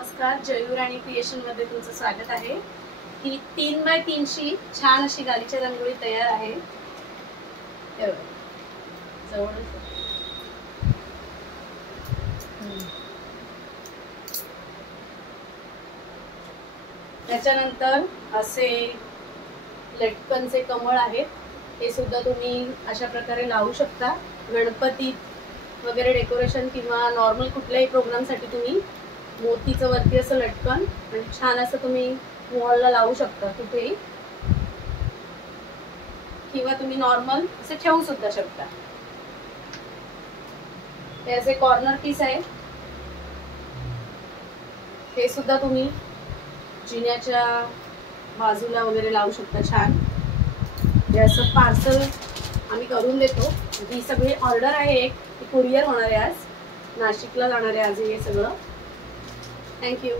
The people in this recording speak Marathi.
नमस्कार, जयूर आणि क्रिएशन मध्ये तुमचं स्वागत आहे। ही 3 बाय 3 ची छान अशी गालीची रांगोळी तयार आहे। त्याच्यानंतर असे लटकनचे कमळ आहेत, हे सुद्धा तुम्ही अशा प्रकारे लावू शकता। गणपती वगैरे डेकोरेशन किंवा नॉर्मल कुठल्याही प्रोग्रामसाठी तुम्ही मोतीचं वरती असं लटकन आणि छान असं तुम्ही वॉलला लावू शकता कुठेही, किंवा तुम्ही नॉर्मल असे ठेवू सुद्धा शकता। हे असे कॉर्नर पीस आहे, हे सुद्धा तुम्ही जिन्याच्या बाजूला वगैरे लावू शकता छान। हे असं पार्सल आम्ही करून देतो। ही सगळी ऑर्डर आहे, एक कुरिअर होणार आहे, आज नाशिकला जाणार आहे आज हे सगळं। थँक्यू।